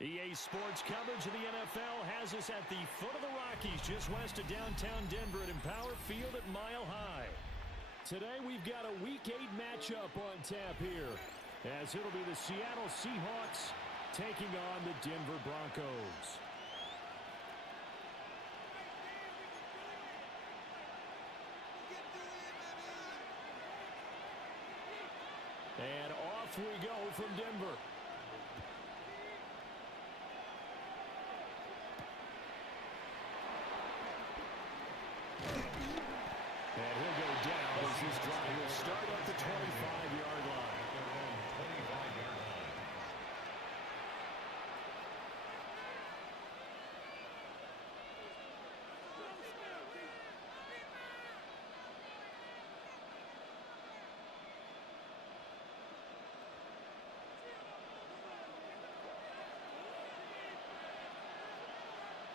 EA Sports coverage of the NFL has us at the foot of the Rockies, just west of downtown Denver at Empower Field at Mile High. Today we've got a Week 8 matchup on tap here, as it'll be the Seattle Seahawks taking on the Denver Broncos. And off we go from Denver. And he'll go down as this drive will start at the 25-yard line.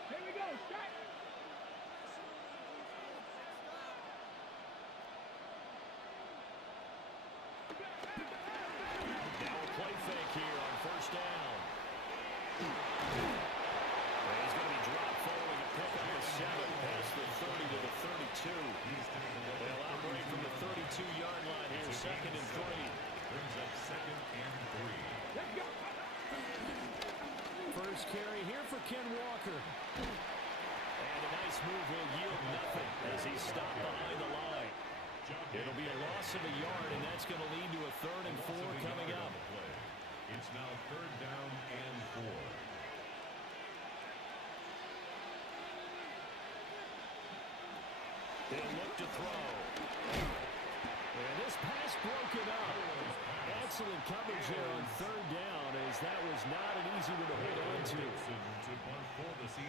Here we go, start. Now a play fake here on first down. And he's going to be dropped following a pick up the 7 past the 30 to the 32. They'll operate from the 32-yard line here, second and 3. Brings up second and 3. Let's go. First carry here for Ken Walker. And a nice move will yield nothing as he's stopped behind the line. It'll be a loss of a yard, and that's going to lead to a 3rd and 4 coming up. It's now 3rd down and 4. They'll look to throw. And this pass broken up. Excellent coverage there on 3rd down, as that was not an easy one to hold on to.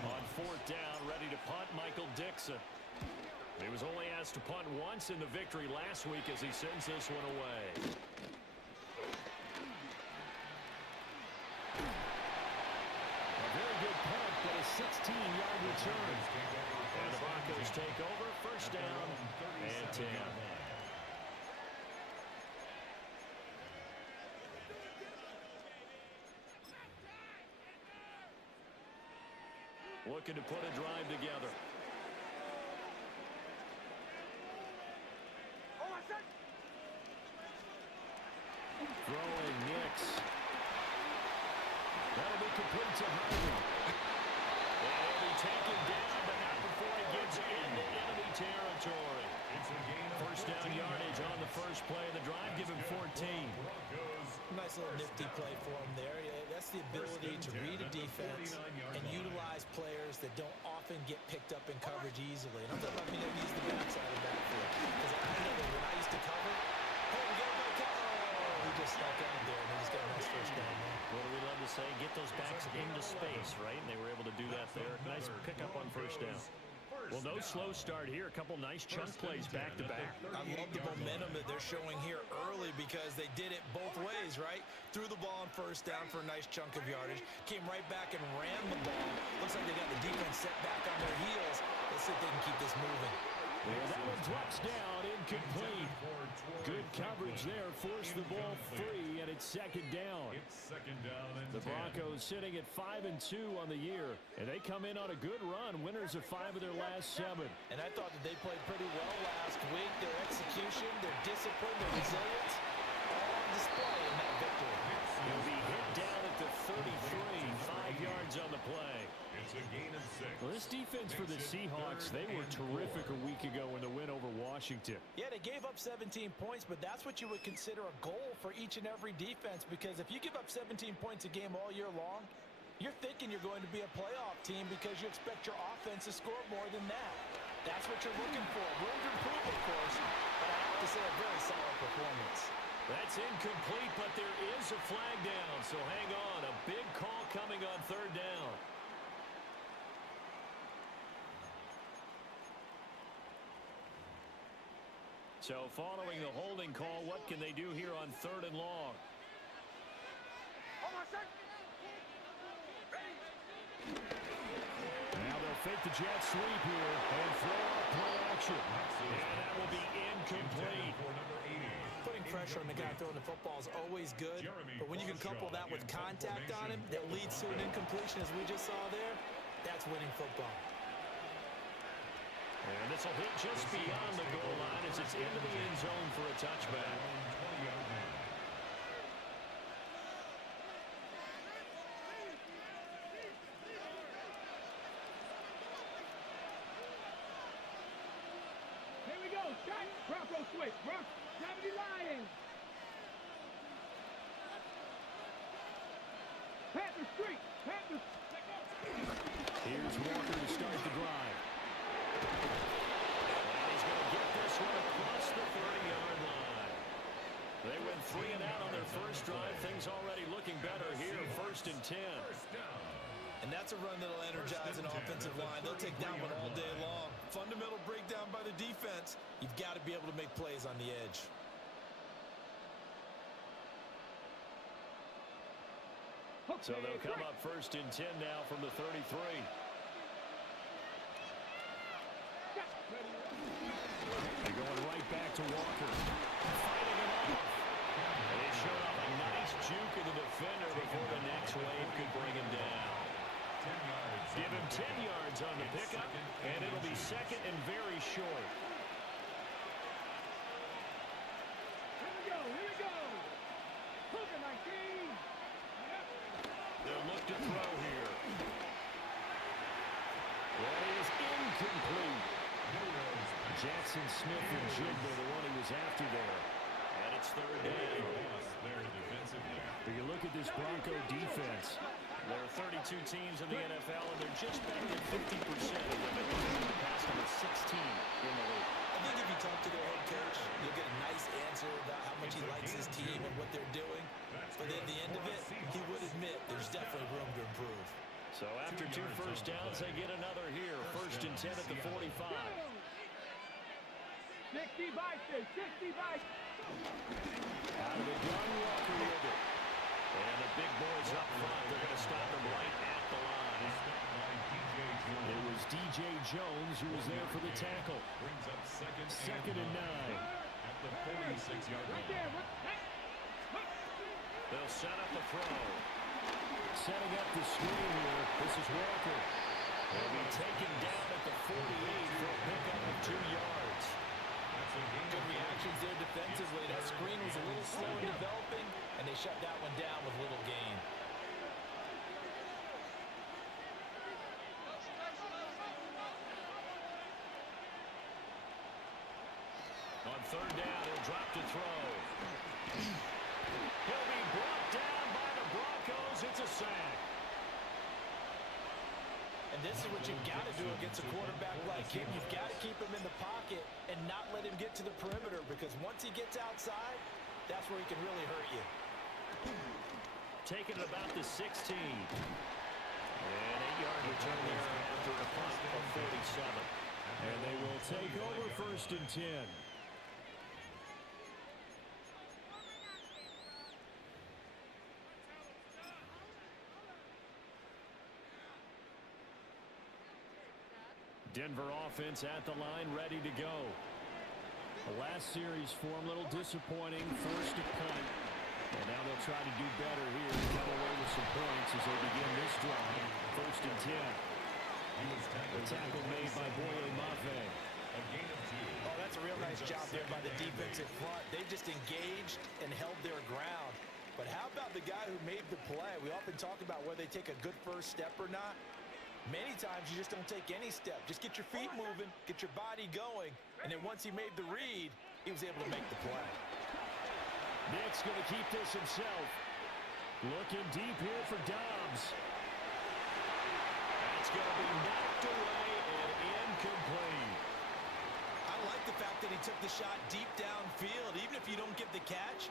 On 4th down, ready to punt, Michael Dixon. He was only asked to punt once in the victory last week as he sends this one away. A very good punt, but a 16-yard return. And the Broncos take over, first down and 10. Looking to put a drive together. Throwing Nix. That'll be complete to Harvey. And he'll be taken down, but not before he gets into enemy territory. First down yardage on the first play of the drive. Give him 14. Nice little nifty play for him there. That's the ability to read a defense and utilize players that don't often get picked up in coverage easily. And I'm talking about being able to use the backside of the backfield. Because I know that when I used to cover, hey, we got to go. Oh, he just stuck out there, and he just got a nice first down there. What do we love to say? Get those backs into space, right? And they were able to do that there. Nice pickup on first down. Well, no slow start here. A couple nice chunk plays back-to-back. I love the momentum that they're showing here early because they did it both ways, right? Threw the ball on first down for a nice chunk of yardage. Came right back and ran the ball. Looks like they got the defense set back on their heels. Let's see if they can keep this moving. Yeah, that one drops down, incomplete. Good coverage there, forced the ball free, and it's second down. The Broncos sitting at 5-2 on the year, and they come in on a good run, winners of 5 of their last 7. And I thought that they played pretty well last week. Their execution, their discipline, their resilience, all on display in that victory. He'll be hit down at the 33, 5 yards on the play. It's a gain of 6. Well, this defense for the Seahawks, they were terrific a week ago in the win over Washington. Yeah, they gave up 17 points, but that's what you would consider a goal for each and every defense, because if you give up 17 points a game all year long, you're thinking you're going to be a playoff team because you expect your offense to score more than that. That's what you're looking for. Room to improve, of course, but I have to say a very solid performance. That's incomplete, but there is a flag down, so hang on. A big call coming on 3rd down. So following the holding call, what can they do here on 3rd and long? Now they'll fake the jet sweep here and throw up play action. And that will be incomplete. Putting pressure on the guy throwing the football is always good, but when you can couple that with contact on him that leads to an incompletion, as we just saw there, that's winning football. And this will hit just beyond the goal line as it's into the end zone for a touchback. Here we go. Shot. Bronco switch. Bronco. Gravity Lions. Panther Street. Panthers. Here's Walker to start the drive. And he's going to get this one across the 30-yard line. They went 3 and out on their first drive. Things already looking better here. 1st and 10. And that's a run that'll energize an offensive line. They'll take that one all day long. Fundamental breakdown by the defense. You've got to be able to make plays on the edge. So they'll come up 1st and 10 now from the 33. They're going right back to Walker. Fighting him off. And he showed off a nice juke of the defender before the next wave could bring him down. Give him 10 yards on the pickup, and it'll be 2nd and very short. Here we go. Here we go. Hooker 19. They'll look to throw here. That is incomplete. Jackson Smith and Jigba, the one he was after there. And it's 3rd down. If you look at this Bronco defense, there are 32 teams in the NFL, and they're just better than 50% of them. They're past number 16 in the league. I think if you talk to their head coach, you'll get a nice answer about how much he likes his team and what they're doing. But at the end of it, he would admit there's definitely room to improve. So after 2 first downs, they get another here. 1st and 10 at the 45. 60 Vikings. 60 Vikings. Out of the gun, Walker with it. And the big boys up front, they're going to stop him right at the line. It was D.J. Jones who was there for the tackle. 2nd and 9. At the 46-yard line. They'll set up the throw. Setting up the screen here. This is Walker. He'll be taken down at the 48 for a pickup of 2 yards. Good reactions there defensively. That screen was a little slow in developing, and they shut that one down with little gain. On 3rd down, he'll drop to throw. He'll be brought down by the Broncos. It's a sack. And this is what you've got to do against a quarterback like him. You've got to keep him in the pocket and not let him get to the perimeter, because once he gets outside, that's where he can really hurt you. Taking it about the 16. And 8-yard return there after a punt of 47. And they will take over 1st and 10. Denver offense at the line, ready to go. The last series form a little disappointing, forced a punt. And now they'll try to do better here and come away with some points as they begin this drive. 1st and 10. The tackle made by Boye Mafe. A gain of 2. Oh, that's a real nice job there by the defensive front. They just engaged and held their ground. But how about the guy who made the play? We often talk about whether they take a good first step or not. Many times you just don't take any step. Just get your feet moving, get your body going, and then once he made the read, he was able to make the play. Nick's going to keep this himself. Looking deep here for Dobbs. That's going to be knocked away and incomplete. I like the fact that he took the shot deep downfield. Even if you don't get the catch,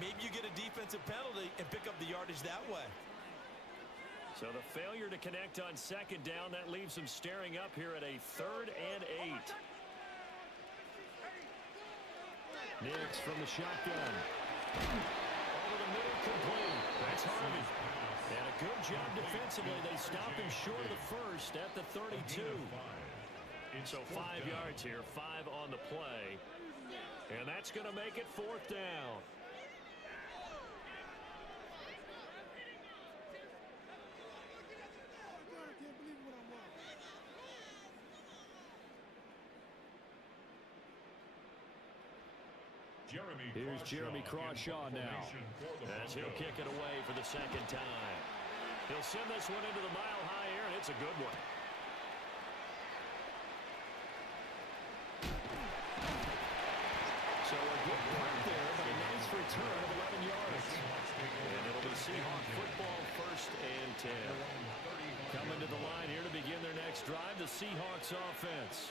maybe you get a defensive penalty and pick up the yardage that way. So the failure to connect on 2nd down, that leaves them staring up here at a 3rd and 8. Nix from the shotgun. Over the middle, complete. That's Harvey. And a good job defensively. They stop him short of the first at the 32. So 5 yards here, 5 on the play. And that's going to make it 4th down. Here's Jeremy Crawshaw now, as he'll kick it away for the second time. He'll send this one into the mile-high air, and it's a good one. So a good punt there, but a nice return of 11 yards. And it'll be Seahawk football, 1st and 10. Coming to the line here to begin their next drive, the Seahawks offense.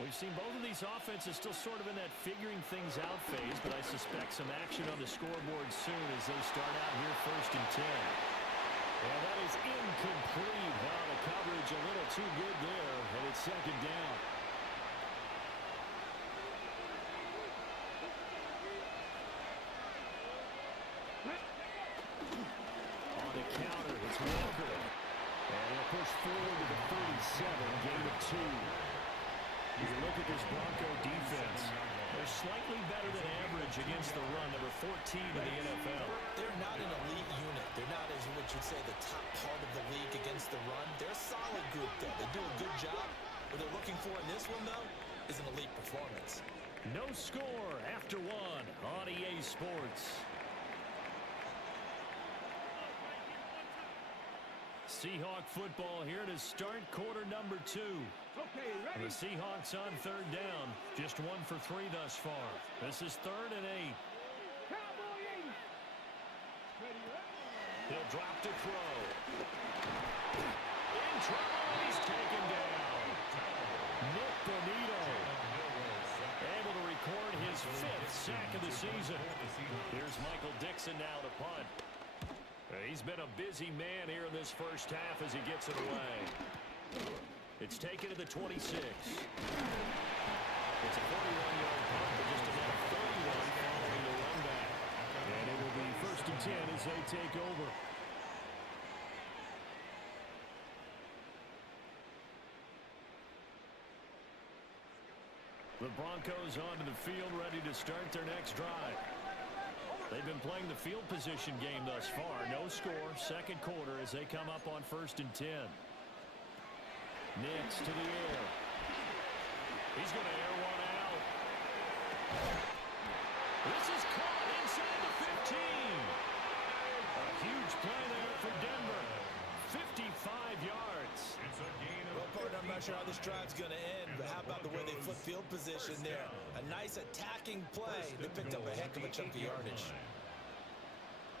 We've seen both of these offenses still sort of in that figuring things out phase, but I suspect some action on the scoreboard soon as they start out here 1st and 10. And that is incomplete. Well, the coverage a little too good there, and it's 2nd down. On the counter, it's Walker. And he'll push forward to the 37, gain of 2. You look at this Bronco defense. They're slightly better than average against the run, number 14 in the NFL. They're not an elite unit. They're not, as what you'd say, the top part of the league against the run. They're a solid group, though. They do a good job. What they're looking for in this one, though, is an elite performance. No score after 1 on EA Sports. Seahawk football here to start quarter number 2. Okay, ready? The Seahawks on 3rd down. Just 1 for 3 thus far. This is 3rd and 8. Cowboy 80. Ready, ready. He'll drop to throw. In trouble. He's taken down. Nick Bonito able to record his 5th sack of the season. Here's Michael Dixon now to punt. He's been a busy man here in this first half as he gets it away. It's taken to the 26. It's a 41-yard punt, but just about 31 following the run back. And it will be 1st and 10 as they take over. The Broncos onto the field, ready to start their next drive. They've been playing the field position game thus far. No score, 2nd quarter as they come up on 1st and 10. Nix to the air. He's going to air one out. This is caught inside the 15. A huge play there for Denver. 55 yards. Well, partner, I'm not sure how this drive's going to end, but how about the way they flip field position there? A nice attacking play. They picked up a heck of a chunk of yardage.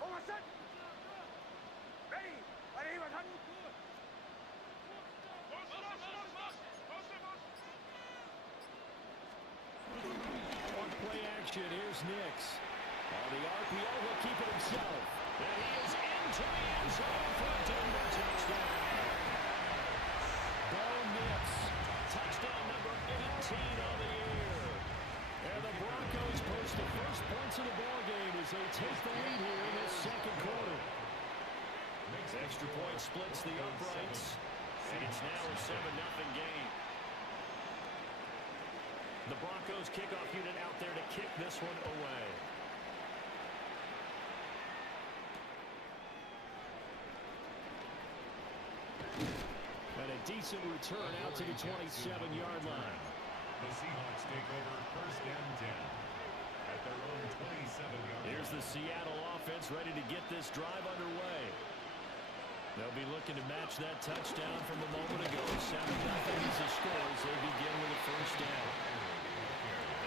Hold on, set. Ready. Ready, ready. On play action, here's Nix. On the RPO, he'll keep it himself. And he is into the end zone for a Denver touchdown. Bo Nix, touchdown number 18 on the year. And the Broncos post the first points of the ballgame as they take the lead here in this 2nd quarter. Extra point splits the uprights, and it's now a 7-0 game. The Broncos kickoff unit out there to kick this one away. And a decent return out to the 27-yard line. The Seahawks take over 1st and 10 at their own 27-yard line. Here's the Seattle offense ready to get this drive underway. They'll be looking to match that touchdown from a moment ago. 7-0 is the score as they begin with a 1st down.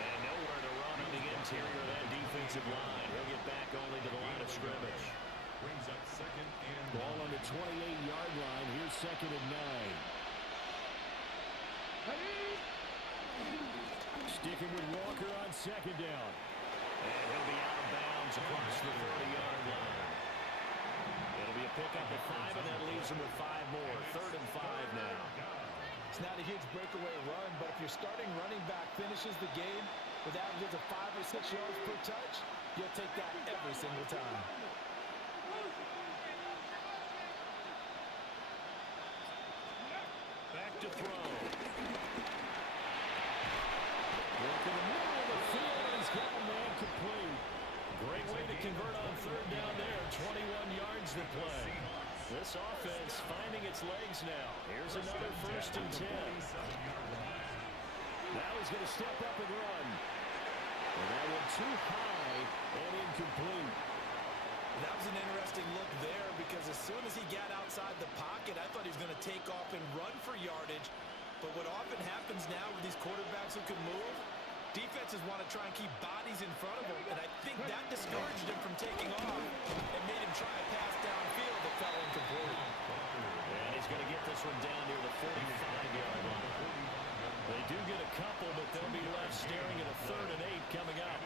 And nowhere to run on the interior of that defensive line. He'll get back only to the line of scrimmage. Brings up 2nd and Ball on the 28-yard line. Here's 2nd and 9. Sticking with Walker on 2nd down. And he'll be out of bounds across the 30-yard line. It'll be a pickup at 5, and that leaves him with 5 more. 3rd and 5 now. It's not a huge breakaway run, but if your starting running back finishes the game with averages of 5 or 6 yards per touch, you'll take that every single time. to throw. Work in the middle of the field, and he's got a man complete. Great way to convert on third down there. 21 yards to play. This offense finding its legs now. Here's another 1st and 10. Now he's going to step up and run. And that one too high and incomplete. That was an interesting look there because as soon as he got outside the pocket, I thought he was going to take off and run for yardage. But what often happens now with these quarterbacks who can move, defenses want to try and keep bodies in front of him, and I think that discouraged him from taking off and made him try a pass downfield that fell incomplete. And he's going to get this one down near the 45-yard line. They do get a couple, but they'll be left staring at a 3rd and 8 coming up.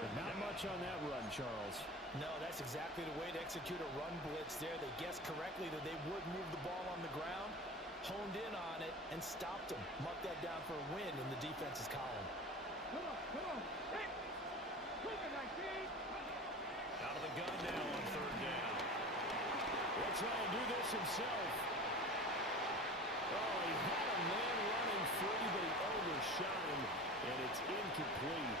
But not much on that run, Charles. No, that's exactly the way to execute a run blitz there. They guessed correctly that they would move the ball on the ground, honed in on it, and stopped him. Marked that down for a win in the defense's column. Come on. Hey! Look at that, kid! Out of the gun now on 3rd down. He'll try and do this himself. Oh, he had a man running free, but he overshot him, and it's incomplete.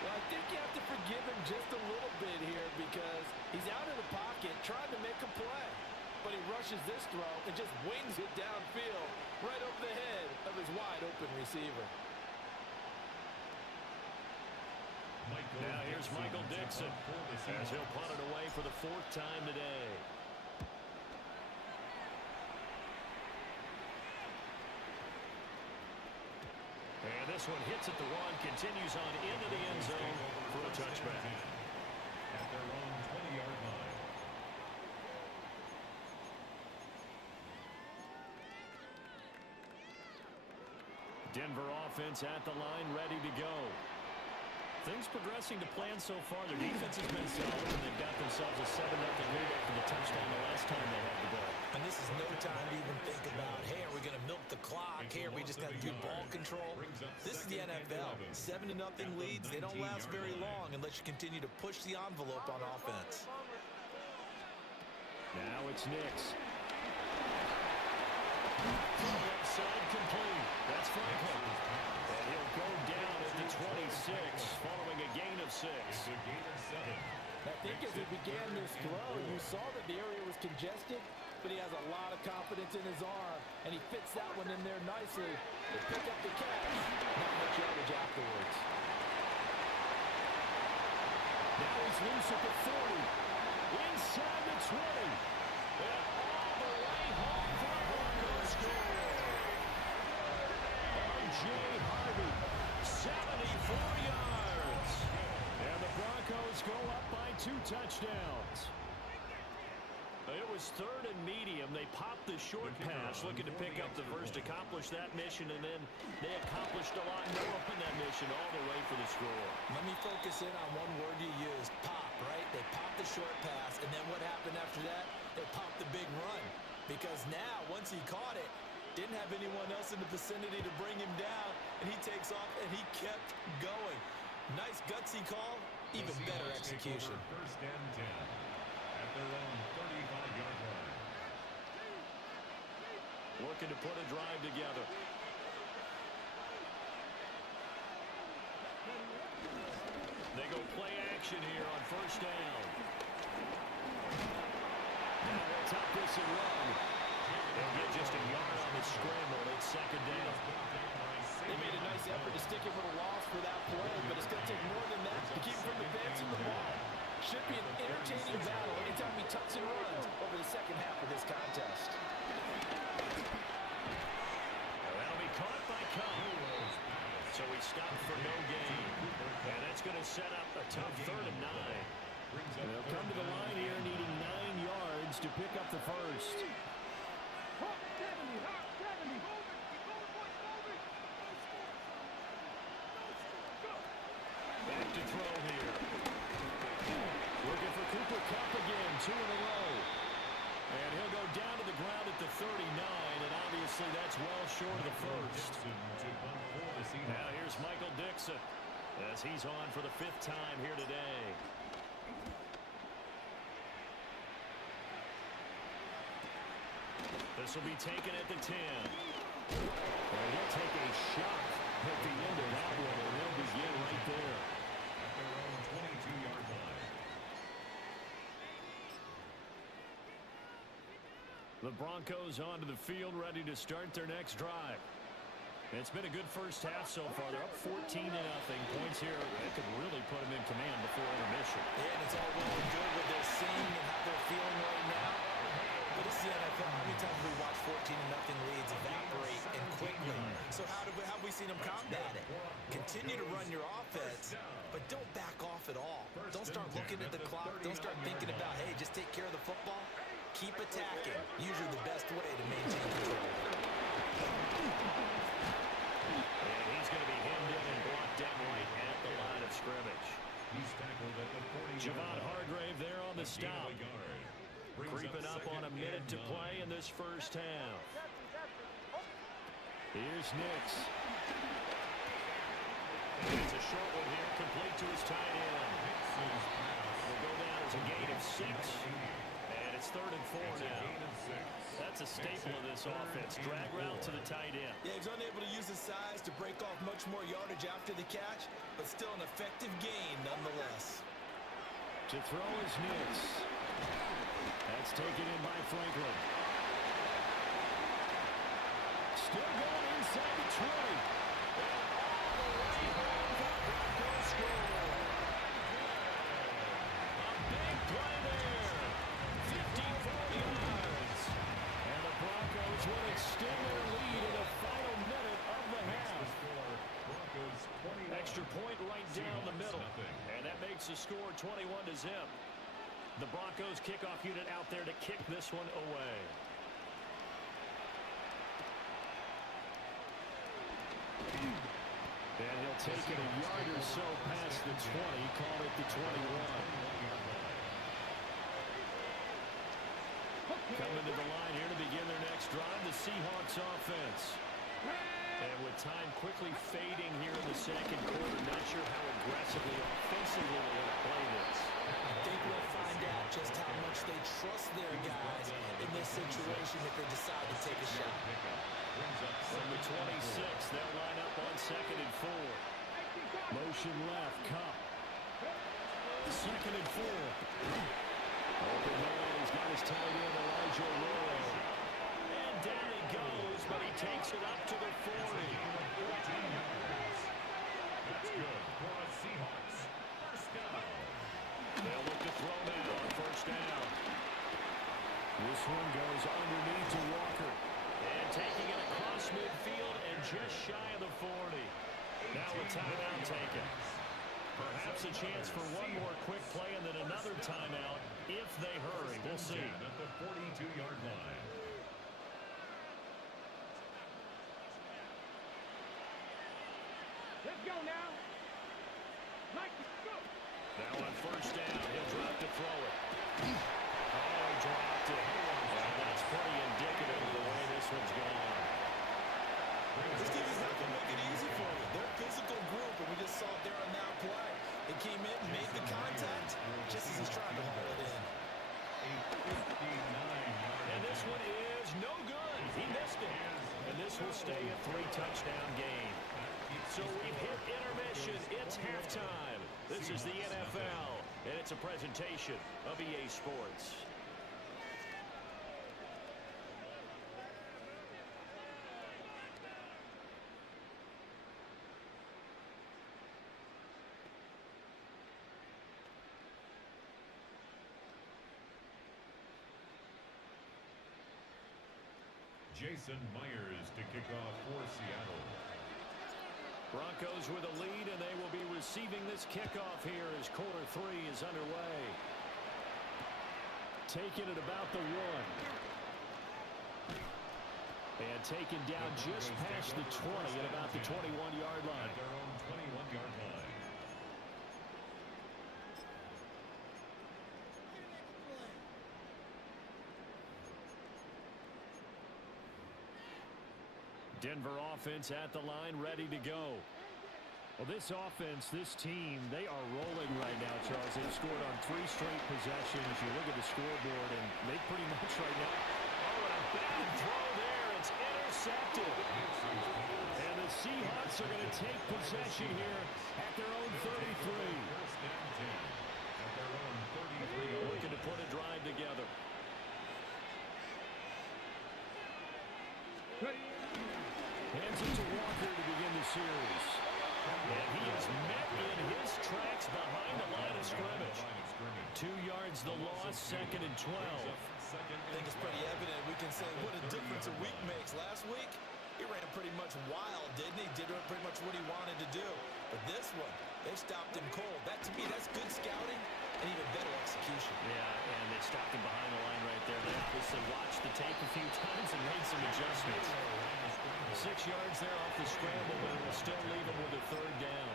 Well, I think you have to forgive him just a little bit here because he's out of the pocket trying to make a play. But he rushes this throw and just wings it downfield right over the head of his wide-open receiver. Now here's Michael Dixon as he'll punt it away for the 4th time today. And this one hits at the 1, continues on into the end zone for a touchback. At their own 20-yard line. Denver offense at the line, ready to go. Things progressing to plan so far. Their defense has been solid, and they've got themselves a 7-0 lead after the touchdown the last time they had the ball. And this is no time to even think about, hey, are we going to milk the clock? Hey, are we just going to do ball control? This is the NFL. 7-0 leads, they don't last very long unless you continue to push the envelope on offense. Now it's Nix. Left side complete. That's Franklin. And he'll go down at the 26 following a gain of 6. I think as he began this throw, you saw that the area was congested, but he has a lot of confidence in his arm, and he fits that one in there nicely to pick up the catch. Not much yardage afterwards. Now he's loose at the 40. Inside the 20. And all the way home for a Broncos score. R.J. Harvey, 74 yards. And the Broncos go up by 2 touchdowns. It was 3rd and medium. They popped the short pass, looking to pick up the first, accomplish that mission, and then they accomplished a lot more on that mission all the way for the score. Let me focus in on one word you used, pop, right? They popped the short pass, and then what happened after that? They popped the big run. Because now, once he caught it, didn't have anyone else in the vicinity to bring him down, and he takes off, and he kept going. Nice gutsy call, even better execution. 1st and 10 at their own 35-yard line. Looking to put a drive together. They go play action here on 1st down. Now they'll top this and run. They'll get just a yard on the scramble. It's 2nd down. They made a nice effort to stick him with a loss for that play, but it's going to take more than that to keep him from advancing the ball. Should be an entertaining battle anytime he tucks and runs over the second half of this contest. That'll be caught by Cobb. So he stopped for no gain. And that's going to set up a tough 3rd and 9. They'll come to the line here needing 9 yards to pick up the first. Back to throw here. Looking for Cooper Kupp again, 2 in a row. And he'll go down to the ground at the 39, and obviously that's well short of the first. Now here's Michael Dixon as he's on for the 5th time here today. This will be taken at the 10. And he'll take a shot at the end of that one, and they'll begin right there. At their own 22-yard line. The Broncos onto the field, ready to start their next drive. It's been a good first half so far. They're up 14-0. Points here that could really put them in command before intermission. Yeah, and it's all well and good what they're seeing and how they're feeling right now. But it's the NFL. How many times have we watched 14-0 leads evaporate and quickly? So how have we seen them combat it? Continue to run your offense, but don't back off at all. Don't start looking at the clock. Don't start thinking about, hey, just take care of the football. Keep attacking. Usually the best way to maintain control. And he's going to be hemmed in and blocked down right at the line of scrimmage. He's tackled at the 40. Javon Hargrave there on the stop. Creeping up on a minute to play in this first half. Here's Nix. It's a short one here, complete to his tight end. Will go down as a gain of 6. And it's 3rd and 4 now. That's a staple of this offense. Drag route to the tight end. Yeah, he's unable to use his size to break off much more yardage after the catch, but still an effective gain nonetheless. To throw is Nix. That's taken in by Franklin. Still going inside the 20. And all the way home for the Broncos score. A big play there. 54 yards. And the Broncos will extend their lead in the final minute of the half. Extra point right down the middle. And that makes the score 21-0. The Broncos kickoff unit out there to kick this one away. And he'll take it a yard or so past the 20, call it the 21. Coming to the line here to begin their next drive, the Seahawks offense. And with time quickly fading here in the second quarter, not sure how aggressively offensively they're going to play this. I think we'll find out just how much they trust their guys in this situation if they decide to take a shot. From the 26, they'll line up on 2nd and 4. Motion left, Cup. 2nd and 4. Open man, he's got his tight end, Elijah Rowe. And down he goes, but he takes it up to the 40. That's good for the Seahawks. First down. They'll look to throw now on first down. This one goes underneath to Walker. And taking it across midfield and just shy of the 40. Now a timeout taken. Perhaps a chance for one more quick play and then another timeout if they hurry. We'll see. At the 42-yard line. Let's go now. Mike, go. Now on first down, he'll drop to throw it. Oh, dropped it. And that's pretty indicative of the way this one's gone. This team is not going to make it easy for you. They're a physical group, and we just saw it there on that play. They came in, made the contact, just as he's trying to haul it in. And this one is no good. He missed it. And this will stay a 3-touchdown game. So we've hit intermission. It's halftime. This is the NFL, and it's a presentation of EA Sports. Jason Myers to kick off for Seattle. Broncos with a lead, and they will be receiving this kickoff here as quarter 3 is underway. Taking it about the 1. And taken down just past the 20 at about the 21-yard line. At their own 21-yard line. Denver offense at the line, ready to go. Well, this offense, this team, they are rolling right now, Charles. They've scored on 3 straight possessions. You look at the scoreboard, and they pretty much right now. Oh, and a bad throw there. It's intercepted. And the Seahawks are going to take possession here at their own 33. Looking to put a drive together. Hands it to Walker to begin the series. And he is met in his tracks behind the line of scrimmage. 2 yards the loss, 2nd and 12. I think it's pretty evident. We can say what a difference a week makes. Last week, he ran pretty much wild, didn't he? Did pretty much what he wanted to do. But this one, they stopped him cold. That, to me, that's good scouting and even better execution. Yeah, and they stopped him behind the line right there. They obviously watched the tape a few times and made some adjustments. 6 yards there off the scramble, but it will still leave him with a 3rd down.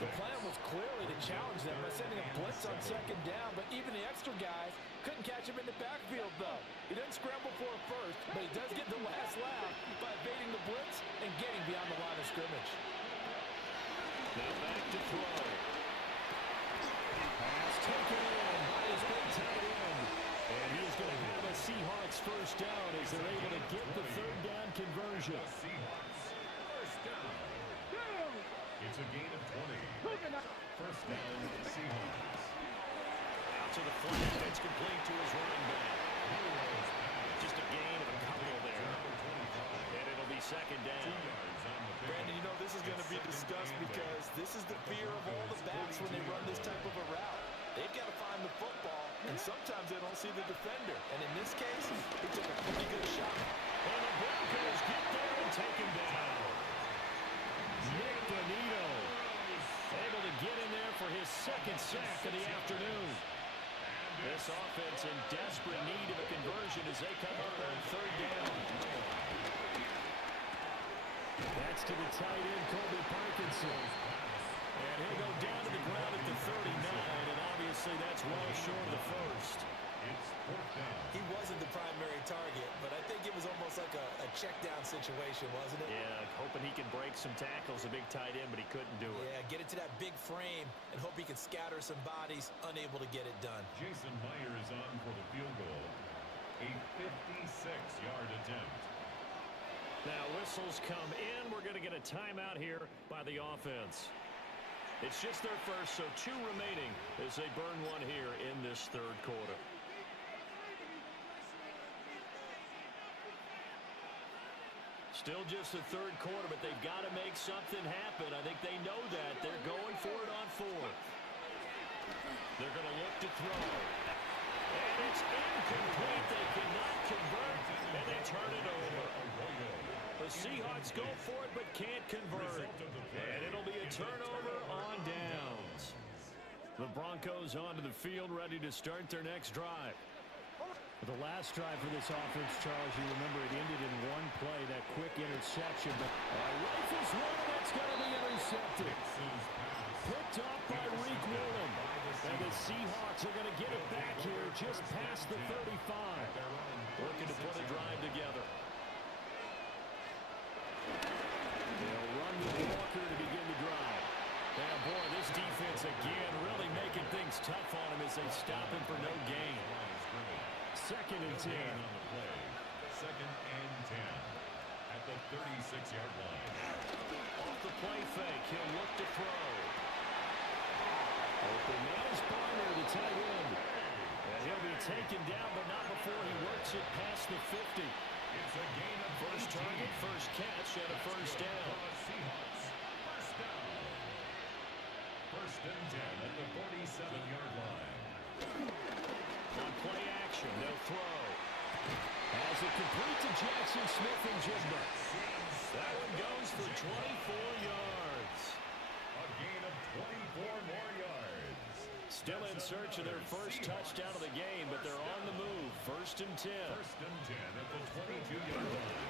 The plan was clearly to challenge them by sending a blitz on 2nd down, but even the extra guys couldn't catch him in the backfield, though. He didn't scramble for a first, but he does get the last laugh by evading the blitz and getting beyond the line of scrimmage. Now back to throw. Pass taken in by his big tight end. And he is going to have a Seahawks 1st down as they're able to get the 3rd down conversion. Seahawks, 1st down. It's a gain of 20. 1st down, Seahawks. Out to the flat. It's complete to his running back. Just a gain of a couple there. And it'll be 2nd down. Brandon, you know this is going to be discussed because this is the fear of all the backs when they run this type of a route. They've got to find the football, and sometimes they don't see the defender. And in this case, he took a pretty good shot. And the Broncos get there and take him down. Nick Bonito able to get in there for his 2nd sack of the afternoon. This offense in desperate need of a conversion as they come up on 3rd down. That's to the tight end, Colby Parkinson. And he'll go down to the ground at the 39, and obviously that's well short of the 1st. It's 4th down. He wasn't the primary target, but I think it was almost like a check-down situation, wasn't it? Yeah, hoping he can break some tackles, a big tight end, but he couldn't do it. Yeah, get it to that big frame and hope he can scatter some bodies, unable to get it done. Jason Meyer is on for the field goal. A 56-yard attempt. Now whistles come in. We're going to get a timeout here by the offense. It's just their 1st, so 2 remaining as they burn one here in this 3rd quarter. Still just the 3rd quarter, but they've got to make something happen. I think they know that. They're going for it on 4th. They're going to look to throw. And it's incomplete. They cannot convert, and they turn it over. The Seahawks go for it, but can't convert. And it'll be a turnover on downs. The Broncos onto the field, ready to start their next drive. The last drive for this offense, Charles, you remember it ended in one play, that quick interception. But rifles one, that's going to be intercepted. Picked off by Reek Woolen. And the Seahawks are going to get it back here just past the 35. Looking to put a drive together. They'll run with Walker to begin the drive. And boy, this defense again really making things tough on him as they stop him for no gain. 2nd and 10. On the play. 2nd and 10 at the 36-yard line. Off the play fake, he'll look to throw. Open man's Barner, the tight end. And he'll be taken down, but not before he works it past the 50. It's a gain of 1st target, 1st catch, and a 1st down. Seahawks, 1st down. 1st and 10 at the 47-yard line. On play action, no throw. As it complete to Jackson Smith-Njigba. That one goes for 24 yards. A gain of 24 more yards. Still in search of their 1st touchdown of the game, but they're on the move. 1st and 10. 1st and 10 at the 22-yard line.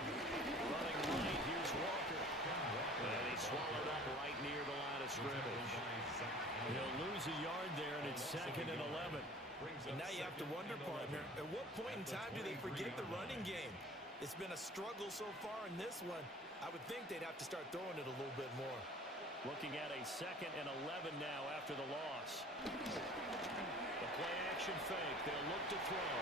Running right, here's Walker. And he swallowed up right near the line of scrimmage. He'll lose a yard there, and it's 2nd and 11. And now you have to wonder, partner, at what point in time do they forget the running game? It's been a struggle so far in this one. I would think they'd have to start throwing it a little bit more. Looking at a 2nd and 11 now after the loss. The play action fake. They'll look to throw.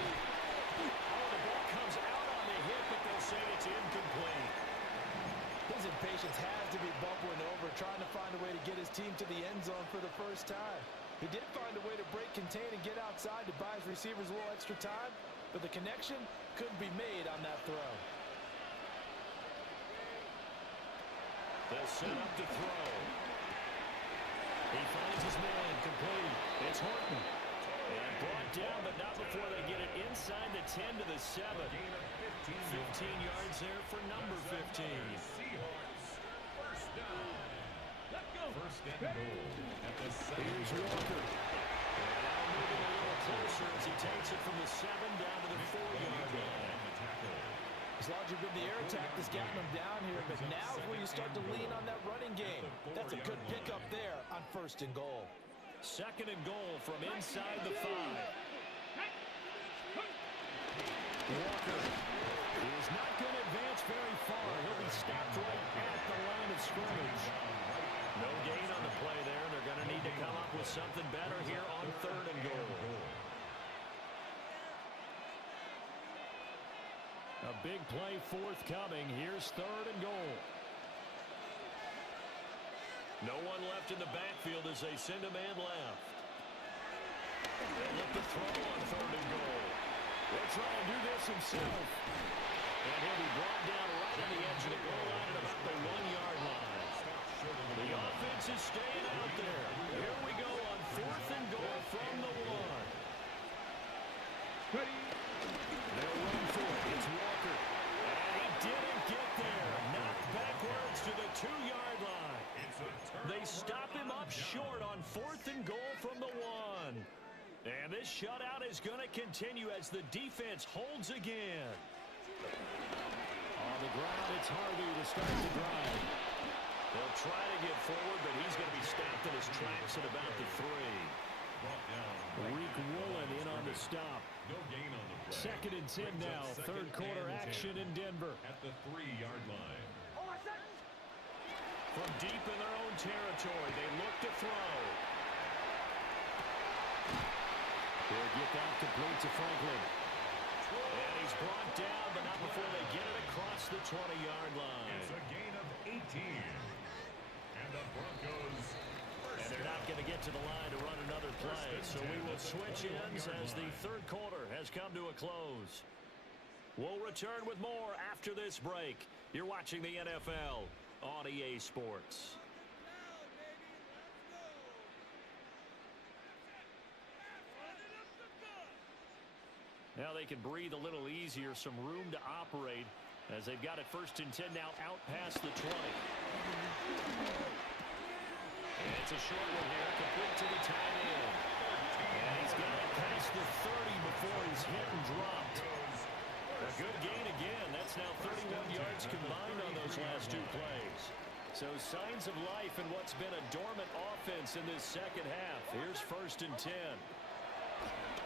Oh, the ball comes out on the hit, but they'll say it's incomplete. His impatience has to be bubbling over, trying to find a way to get his team to the end zone for the first time. He did find a way to break contain and get outside to buy his receivers a little extra time, but the connection couldn't be made on that throw. They'll set up to throw. He finds his man, complete. It's Horton. And brought down, but not before they get it inside the 10 to the 7. 15 yards there for number 15. Seahawks, first down. First and goal at the 7. Here's Walker. And now moving a little closer as he takes it from the 7 down to the 4-yard line. It's largely been the air attack that's gotten him down here, but now is where you start to lean on that running game. That's a good pickup there on 1st and goal. 2nd and goal from inside the 5. Walker is not going to advance very far. He'll be stopped right at the line of scrimmage. No gain on the play there. They're going to need to come up with something better here on 3rd and goal. A big play forthcoming. Here's 3rd and goal. No one left in the backfield as they send a man left. They look to throw on 3rd and goal. They'll try and do this himself. And he'll be brought down right on the edge of the goal line at about the 1-yard line. The offense is staying out there. Here we go on 4th and goal from the 1. They'll run for it. It's Walker. And he didn't get there. Knocked backwards to the 2-yard line. They stop him up short on 4th and goal from the 1. And this shutout is going to continue as the defense holds again. On the ground, it's Harvey to start the drive. They'll try to get forward, but he's going to be stopped in his tracks at about the 3. Reek Woolen in on the stop. No gain on the play. 2nd and 10 now. 3rd quarter action in Denver. At the 3-yard line. From deep in their own territory, they look to throw. They'll get that complete to Franklin. And he's brought down, but not before they get it across the 20-yard line. It's a gain of 18. And the Broncos. And they're not going to get to the line to run another play. So we will switch ends as the 3rd quarter has come to a close. We'll return with more after this break. You're watching the NFL on EA Sports. Now they can breathe a little easier, some room to operate as they've got it 1st and 10 now out past the 20. And it's a short one here, complete to the tight end. And he's got it past the 30 before he's hit and dropped. A good gain again. That's now 31 yards combined on those last 2 plays. So signs of life in what's been a dormant offense in this 2nd half. Here's 1st and 10.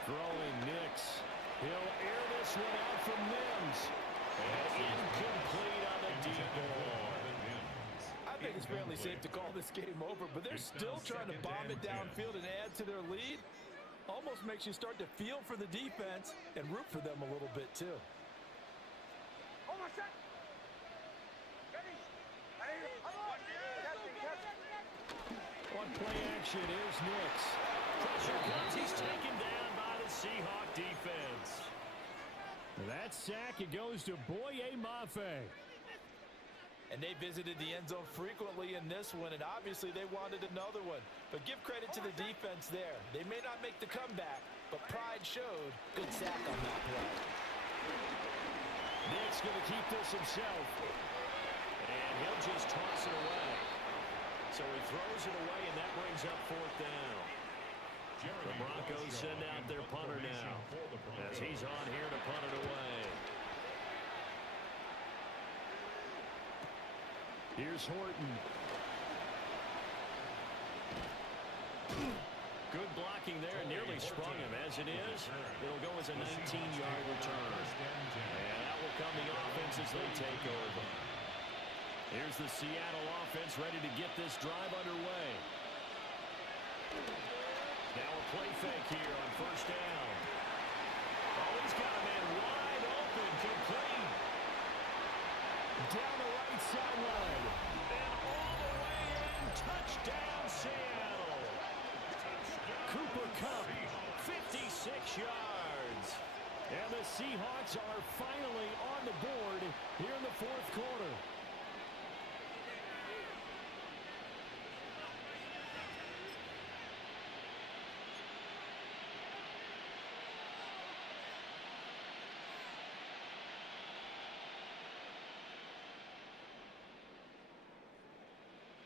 Throwing Nix. He'll air this one out from Mims. And incomplete on the deep ball. I think it's fairly safe to call this game over, but they're still trying to bomb it downfield and add to their lead. Almost makes you start to feel for the defense and root for them a little bit, too. On play action, here's Nix. Pressure comes. He's taken down by the Seahawk defense. That sack, it goes to Boye Mafe. And they visited the end zone frequently in this one, and obviously they wanted another one. But give credit to the defense there. They may not make the comeback, but pride showed. Good sack on that play. Nick's going to keep this himself. And he'll just toss it away. So he throws it away, and that brings up 4th down. The Broncos send out their punter now as he's on here to punt it away. Here's Horton. Good blocking there, nearly sprung him. As it is, it'll go as a 19-yard return. And that will come the offense as they take over. Here's the Seattle offense ready to get this drive underway. Now a play fake here on first down. Oh, he's got a man wide open, complete. Down the right sideline. And all the way in, touchdown Seattle. Cooper Kupp, 56 yards. And the Seahawks are finally on the board here in the fourth quarter.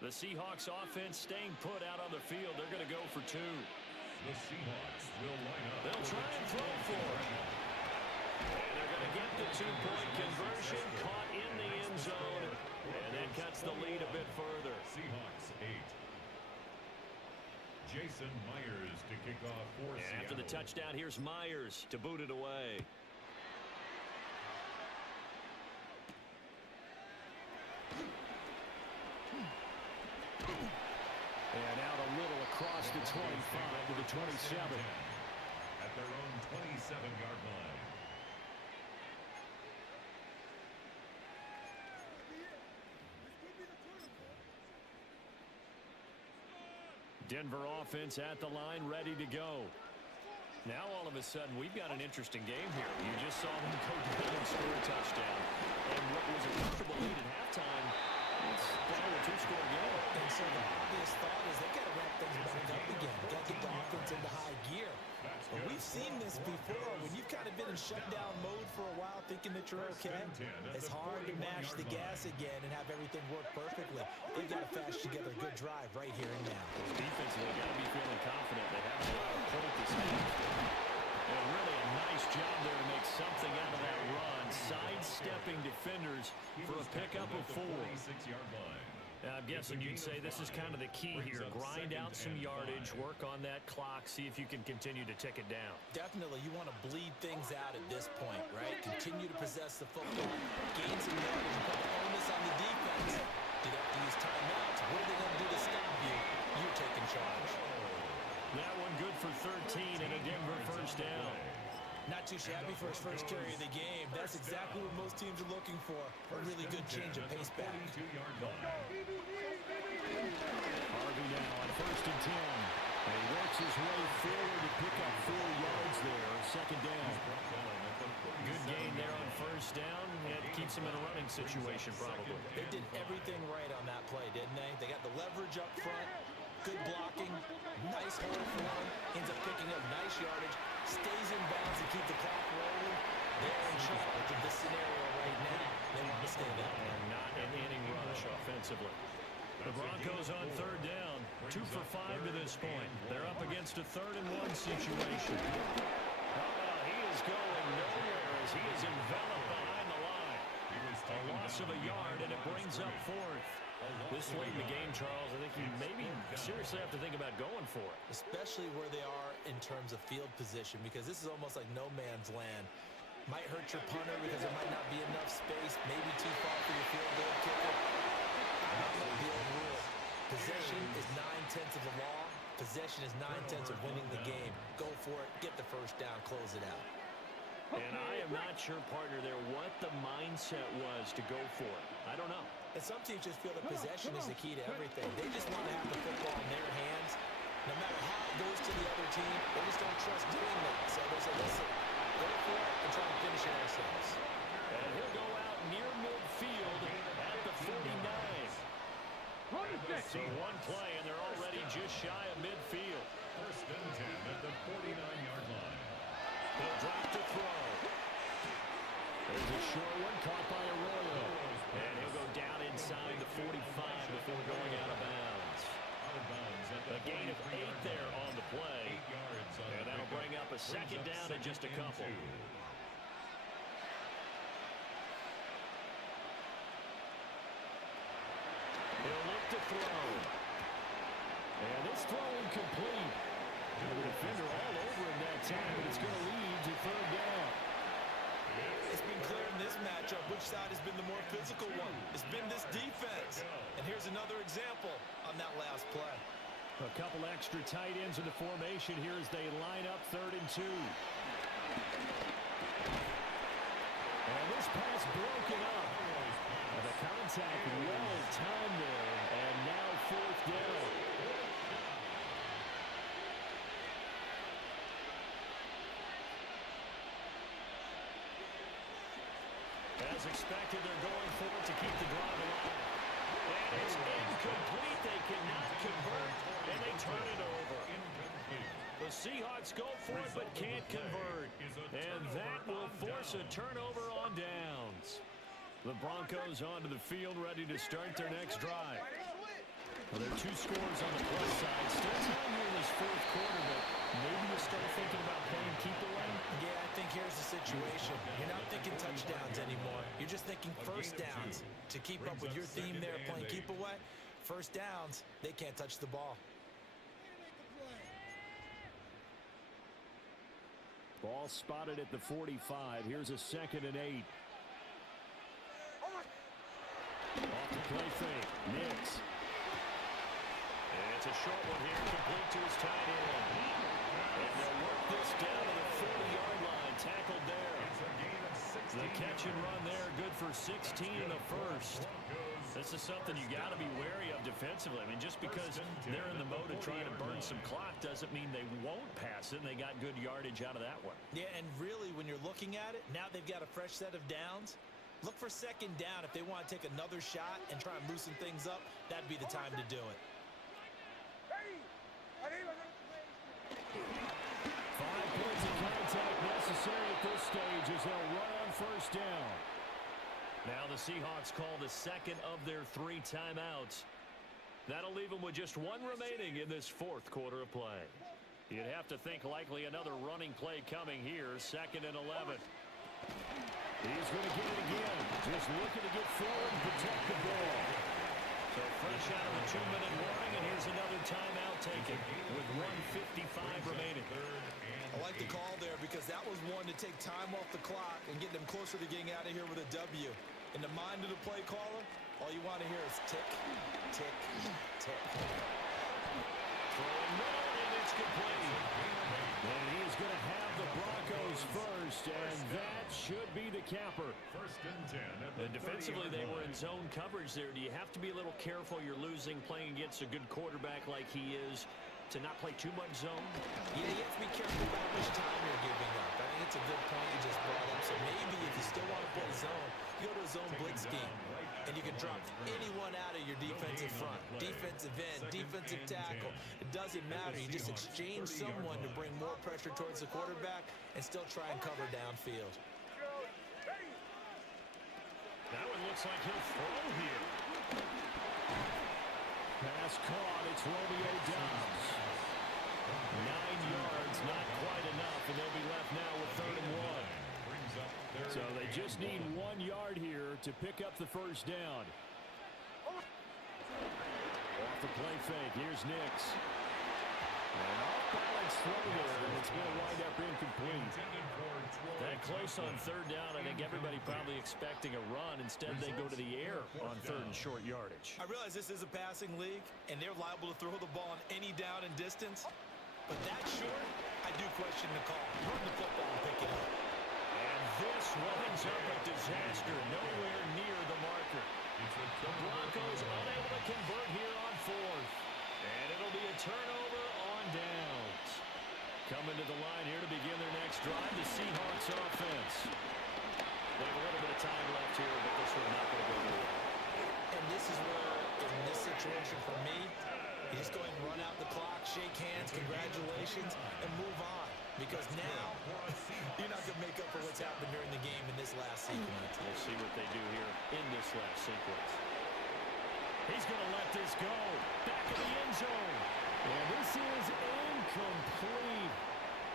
The Seahawks offense staying put out on the field. They're going to go for two. The Seahawks will line up. They'll try and throw for it. And they're going to get the two-point conversion, caught in the end zone, and then cuts the lead a bit further. Seahawks 8. Jason Myers to kick off for And Seattle. after the touchdown, here's Myers to boot it away. And out a little across the 25 to the 27. At their own 27-yard line. Denver offense at the line, ready to go. Now all of a sudden we've got an interesting game here. You just saw them go down and score a touchdown. And what was a comfortable lead at halftime, it's down to a two-score game. And so the obvious thought is they got to wrap things back up again. Got to get the offense into high gear. But we've seen this before. When you've kind of been in shutdown mode for a while thinking that you're okay, it's hard to mash the gas again and have everything work perfectly. They've got to fast together a good drive right here and now. Defensively, got to be feeling confident. They haven't allowed a point this half. And really a nice job there to make something out of that run. Sidestepping defenders for a pickup of 4. 46-yard line. I'm guessing you'd say this is kind of the key here. Grind out some yardage, work on that clock, see if you can continue to tick it down. Definitely, you want to bleed things out at this point, right? Continue to possess the football, gain some yardage, and put the onus on the defense. Do they have to use timeouts? What are they going to do to stop you? You're taking charge. That one good for 13 and a Denver first down. Not too shabby for his first carry of the game. That's exactly what most teams are looking for. A really good change of pace back. 42-yard line. Harvey now on first and 10. And he works his way forward to pick up 4 yards there. Second down. Good gain there on first down. It keeps him in a running situation probably. They did everything right on that play, didn't they? They got the leverage up front. Good blocking. Nice hole for him. Ends up picking up nice yardage. Stays in bounds and keep the clock rolling. They're in charge of this scenario right now. They want to stay that way. And not an inning rush offensively. The Broncos on third down. 2 for 5 to this point. They're up against a 3rd-and-1 situation. He is going nowhere as he is enveloped behind the line. A loss of a yard, and it brings up 4th. This late in the game, Charles, I think you maybe seriously have to think about going for it. Especially where they are in terms of field position, because this is almost like no man's land. Might hurt your punter because there might not be enough space, maybe too far for your field goal kicker. Not like the old rule. Possession is 9/10 of the law. Possession is 9/10 of winning the game. Go for it, get the first down, close it out. And I am not sure, partner, there what the mindset was to go for it. I don't know. And some teams just feel that possession is the key to everything. They just want to have the football in their hands. No matter how it goes to the other team, they just don't trust doing that. So they say, listen, go for it and try to finish it ourselves. And he'll go out near midfield at the 49. So one play, and they're already just shy of midfield. First and 10 at the 49-yard line. He'll drop to throw. There's a short one caught by Arroyo. And he'll go down inside the 45 before going out of bounds. A gain of 8 there on the play. And that'll bring up a second down and just a couple. He'll look to throw. And this throw incomplete. The defender all over him that time, but it's going to lead to 3rd down. It's It's been clear in this matchup which side has been the more physical one. It's been this defense. And here's another example on that last play. A couple extra tight ends in the formation here as they line up 3rd and 2. And this pass broken up. And the contact well timed there. And now 4th down. As expected, they're going for it to keep the drive alive. And it's incomplete. They cannot convert, and they turn it over. The Seahawks go for it, but can't convert. And that will force a turnover on downs. The Broncos onto the field, ready to start their next drive. Well, there are 2 scores on the plus side. Still time here in this 4th quarter, but maybe you start thinking about playing keep away. Yeah, I think here's the situation. You're not thinking touchdowns anymore. You're just thinking first downs. To keep up with your theme there, playing keep away, first downs, they can't touch the ball. Ball spotted at the 45. Here's a 2nd and 8. Off the play fake. Nix. And it's a short one here, complete to his tight end. And they'll work this down to the 40-yard line. Tackled there. The catch and run there, good for 16 in the first. This is something you got to be wary of defensively. I mean, just because they're in the mode of trying to burn some clock doesn't mean they won't pass it, and they got good yardage out of that one. Yeah, and really, when you're looking at it, now they've got a fresh set of downs. Look for 2nd down. If they want to take another shot and try and loosen things up, that'd be the time to do it. 5 points of contact necessary at this stage as they'll run on 1st down. Now the Seahawks call the 2nd of their 3 timeouts. That'll leave them with just 1 remaining in this 4th quarter of play. You'd have to think likely another running play coming here, 2nd and 11. He's going to get it again. Just looking to get forward and protect the ball. So fresh out of the 2-minute warning, and here's another timeout taken with 1:55 remaining. I like the call there because that was one to take time off the clock and get them closer to getting out of here with a W. In the mind of the play caller, all you want to hear is tick, tick, tick. Throwing middle, and it's complete. And he is going to have the Broncos first, and that should be the capper. 1st and 10. And defensively, they were in zone coverage there. Do you have to be a little careful? You're losing, playing against a good quarterback like he is, to not play too much zone? Yeah, you have to be careful about how much time you're giving up. I think it's a good point you just brought up. So maybe if you still want to play zone, you go to a zone blitz scheme, and you can drop anyone out of your defensive front. Defensive end, defensive tackle. It doesn't matter. You just exchange someone to bring more pressure towards the quarterback and still try and cover downfield. That one looks like he'll throw here. Pass caught. It's Romeo Doubs. 9 yards, not quite enough, and they'll be left now with 3rd and 1. So they just need 1 yard here to pick up the first down. Off the play fake. Here's Nix. And off-balance throw there, and it's going to wind up incomplete. That close on 3rd down, I think everybody probably expecting a run. Instead, they go to the air on 3rd and short yardage. I realize this is a passing league, and they're liable to throw the ball on any down and distance. But that short, I do question the call. Run the football and pick it up. And this winds up a disaster, nowhere near the marker. The Broncos unable to convert here on 4th. And it'll be a turnover on downs. Coming to the line here to begin their next drive, the Seahawks offense. They have a little bit of time left here, but this one not going to go good. And this is where, in this situation for me, you just go ahead and run out the clock, shake hands, congratulations, and move on. Because now, you're not going to make up for what's happened during the game in this last sequence. We'll see what they do here in this last sequence. He's going to let this go. Back in the end zone. And this is incomplete.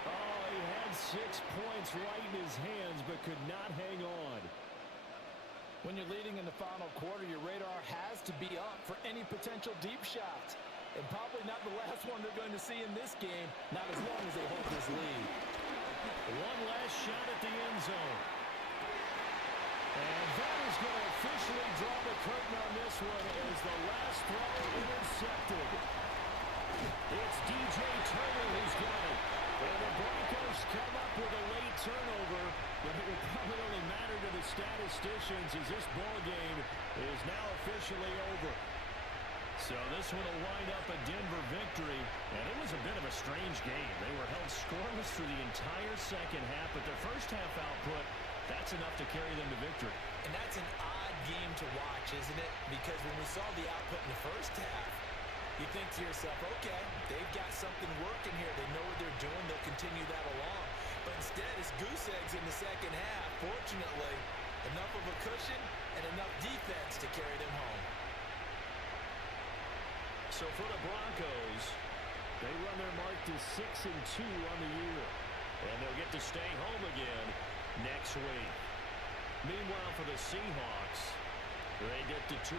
Oh, he had 6 points right in his hands, but could not hang on. When you're leading in the final quarter, your radar has to be up for any potential deep shots. And probably not the last one they're going to see in this game, not as long as they hold this lead. One last shot at the end zone. And that is going to officially draw the curtain on this one as the last throw intercepted. It's DJ Turner who's got it. And the Broncos come up with a late turnover, but it will probably only matter to the statisticians as this ball game is now officially over. So this one will wind up a Denver victory, and it was a bit of a strange game. They were held scoreless for the entire second half, but their first half output, that's enough to carry them to victory. And that's an odd game to watch, isn't it? Because when we saw the output in the first half, you think to yourself, okay, they've got something working here. They know what they're doing. They'll continue that along. But instead, it's goose eggs in the second half. Fortunately, enough of a cushion and enough defense to carry them home. So for the Broncos, they run their mark to 6-2 on the year. And they'll get to stay home again next week. Meanwhile, for the Seahawks, they get to 2-5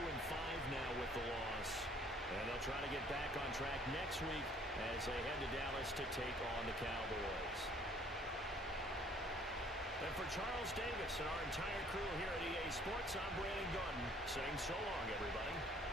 now with the loss. And they'll try to get back on track next week as they head to Dallas to take on the Cowboys. And for Charles Davis and our entire crew here at EA Sports, I'm Brandon Gunn saying so long, everybody.